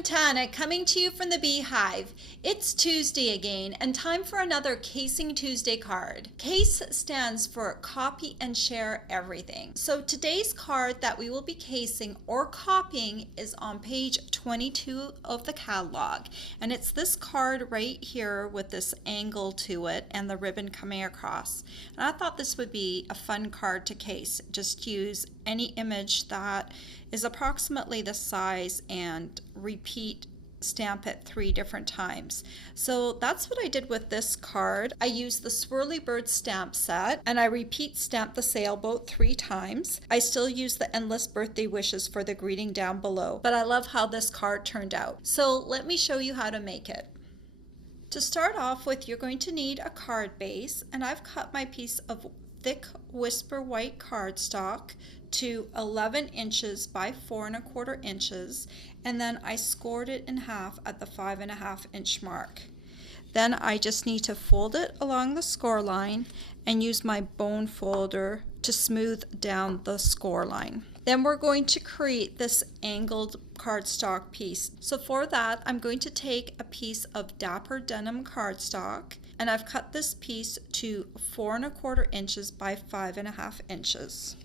Quintana coming to you from the Beehive. It's Tuesday again and time for another Casing Tuesday card. CASE stands for Copy and Share Everything. So today's card that we will be casing or copying is on page 22 of the catalog. And it's this card right here with this angle to it and the ribbon coming across. And I thought this would be a fun card to case. Just use any image that is approximately the size and repeat stamp it 3 different times. So that's what I did with this card. I used the Swirly Bird stamp set and I repeat stamped the Sailboat 3 times. I still use the endless birthday wishes for the greeting down below, but I love how this card turned out. So let me show you how to make it. To start off with, you're going to need a card base, and I've cut my piece of thick Whisper white cardstock to 11 inches by 4 1/4 inches, and then I scored it in half at the 5 1/2 inch mark. Then I just need to fold it along the score line and use my bone folder to smooth down the score line. Then we're going to create this angled cardstock piece. So for that, I'm going to take a piece of Dapper Denim cardstock, and I've cut this piece to 4 1/4 inches by 5 1/2 inches.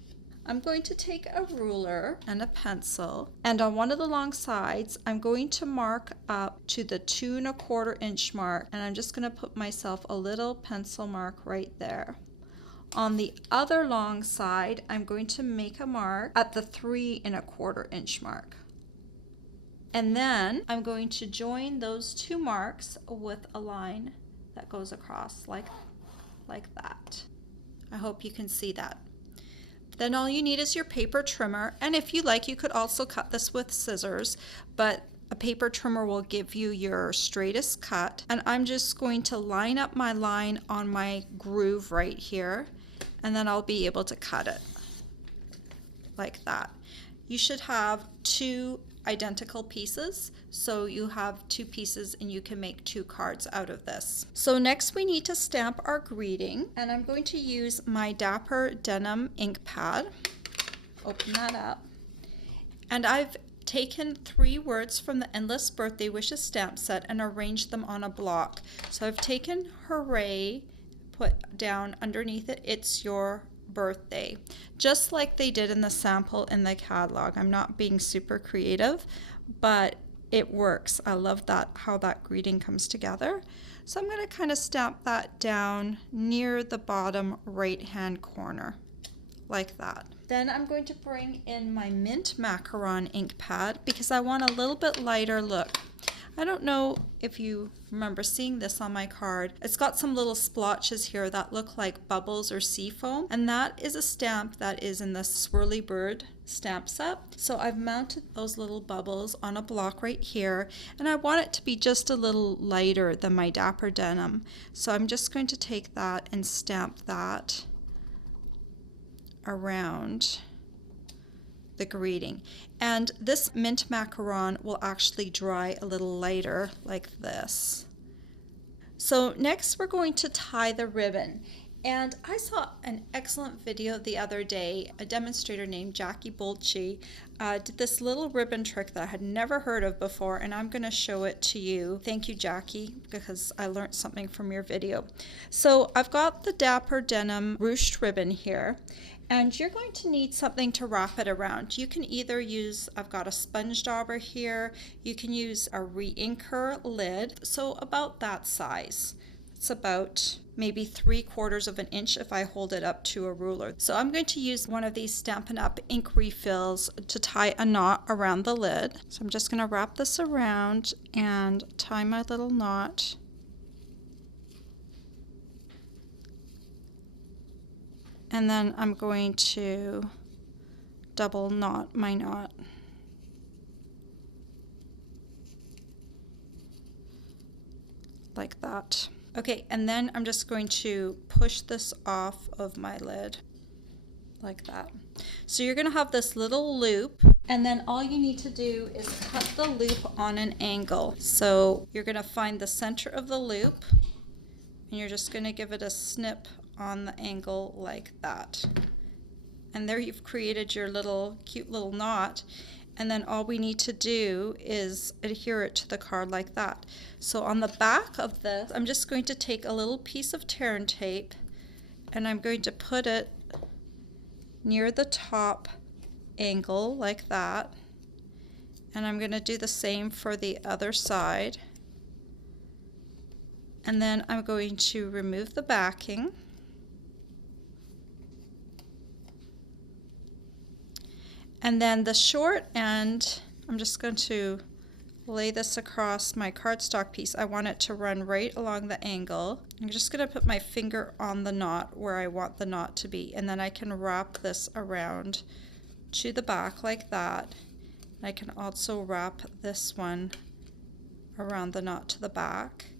I'm going to take a ruler and a pencil, and on one of the long sides, I'm going to mark up to the 2 1/4 inch mark, and I'm just going to put myself a little pencil mark right there. On the other long side, I'm going to make a mark at the 3 1/4 inch mark. And then I'm going to join those 2 marks with a line that goes across like that. I hope you can see that. Then all you need is your paper trimmer, and if you like, you could also cut this with scissors, but a paper trimmer will give you your straightest cut. And I'm just going to line up my line on my groove right here, and then I'll be able to cut it like that. You should have 2 identical pieces, so you have 2 pieces and you can make 2 cards out of this. So next we need to stamp our greeting, and I'm going to use my Dapper Denim ink pad. Open that up, and I've taken 3 words from the Endless Birthday Wishes stamp set and arranged them on a block. So I've taken hooray, put down underneath it, it's your birthday, just like they did in the sample in the catalog. I'm not being super creative, but it works. I love that, how that greeting comes together. So I'm going to kind of stamp that down near the bottom right hand corner like that. Then I'm going to bring in my Mint Macaron ink pad because I want a little bit lighter look. I don't know if you remember seeing this on my card. It's got some little splotches here that look like bubbles or sea foam, and that is a stamp that is in the Swirly Bird stamp set. So I've mounted those little bubbles on a block right here, and I want it to be just a little lighter than my Dapper Denim. So I'm just going to take that and stamp that around the greeting. And this Mint Macaron will actually dry a little lighter like this. So next we're going to tie the ribbon. And I saw an excellent video the other day. A demonstrator named Jackie Bolchi did this little ribbon trick that I had never heard of before, and I'm going to show it to you. Thank you, Jackie, because I learned something from your video. So I've got the Dapper Denim ruched ribbon here, and you're going to need something to wrap it around. You can either use, I've got a sponge dauber here, you can use a re-inker lid, so about that size. It's about maybe 3/4 of an inch if I hold it up to a ruler. So I'm going to use one of these Stampin' Up! Ink refills to tie a knot around the lid. So I'm just going to wrap this around and tie my little knot. And then I'm going to double knot my knot. Like that. Okay, and then I'm just going to push this off of my lid like that. So you're going to have this little loop, and then all you need to do is cut the loop on an angle. So you're going to find the center of the loop, and you're just going to give it a snip on the angle like that. And there you've created your little cute little knot. And then all we need to do is adhere it to the card like that. So on the back of this, I'm just going to take a little piece of tear and tape and I'm going to put it near the top angle like that. And I'm going to do the same for the other side. And then I'm going to remove the backing. And then the short end, I'm just going to lay this across my cardstock piece. I want it to run right along the angle. I'm just going to put my finger on the knot where I want the knot to be, and then I can wrap this around to the back like that. I can also wrap this one around the knot to the back.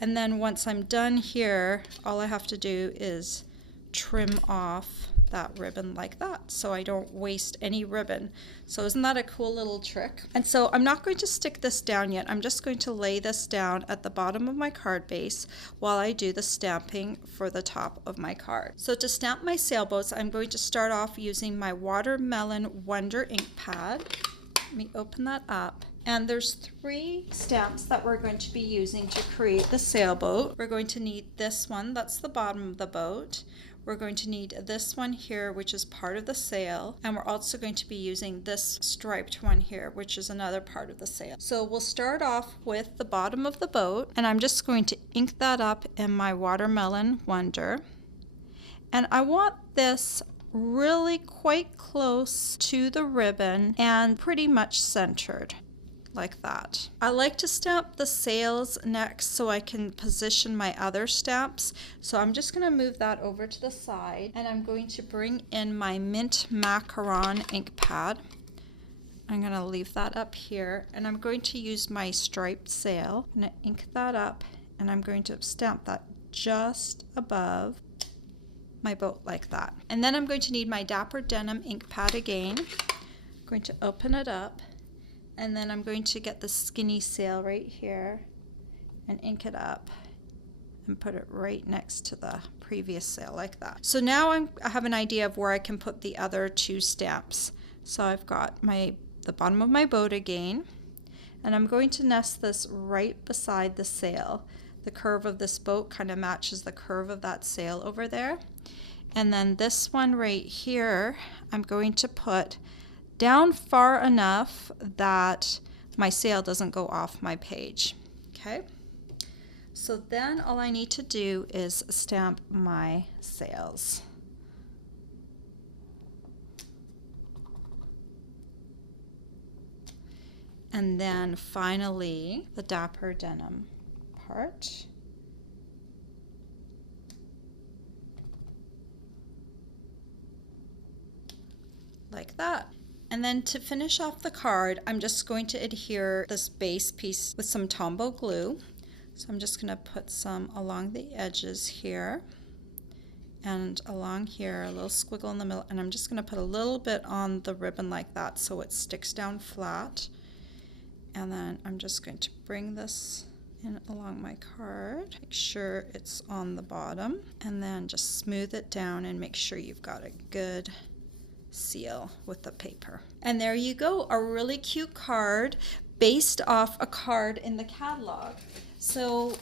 And then once I'm done here, all I have to do is trim off that ribbon like that, so I don't waste any ribbon. So isn't that a cool little trick? And so I'm not going to stick this down yet. I'm just going to lay this down at the bottom of my card base while I do the stamping for the top of my card. So to stamp my sailboats, I'm going to start off using my Watermelon Wonder ink pad. Let me open that up. And there's 3 stamps that we're going to be using to create the sailboat. We're going to need this one, that's the bottom of the boat. We're going to need this one here, which is part of the sail, and we're also going to be using this striped one here, which is another part of the sail. So we'll start off with the bottom of the boat, and I'm just going to ink that up in my Watermelon Wonder. And I want this really quite close to the ribbon and pretty much centered. Like that. I like to stamp the sails next so I can position my other stamps. So I'm just going to move that over to the side, and I'm going to bring in my Mint Macaron ink pad. I'm going to leave that up here, and I'm going to use my striped sail. I'm going to ink that up, and I'm going to stamp that just above my boat like that. And then I'm going to need my Dapper Denim ink pad again. I'm going to open it up. And then I'm going to get the skinny sail right here and ink it up and put it right next to the previous sail like that. So now I have an idea of where I can put the other 2 stamps. So I've got the bottom of my boat again, and I'm going to nest this right beside the sail. The curve of this boat kind of matches the curve of that sail over there. And then this one right here, I'm going to put down far enough that my sail doesn't go off my page. Okay, so then all I need to do is stamp my sails. And then finally the Dapper Denim part. Like that. And then to finish off the card, I'm just going to adhere this base piece with some Tombow glue. So I'm just going to put some along the edges here and along here, a little squiggle in the middle, and I'm just going to put a little bit on the ribbon like that so it sticks down flat. And then I'm just going to bring this in along my card, make sure it's on the bottom, and then just smooth it down and make sure you've got a good seal with the paper. And there you go, a really cute card based off a card in the catalog. So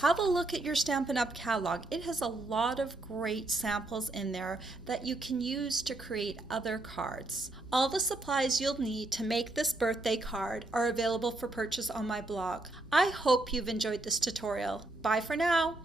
have a look at your Stampin' Up! Catalog. It has a lot of great samples in there that you can use to create other cards. All the supplies you'll need to make this birthday card are available for purchase on my blog. I hope you've enjoyed this tutorial. Bye for now.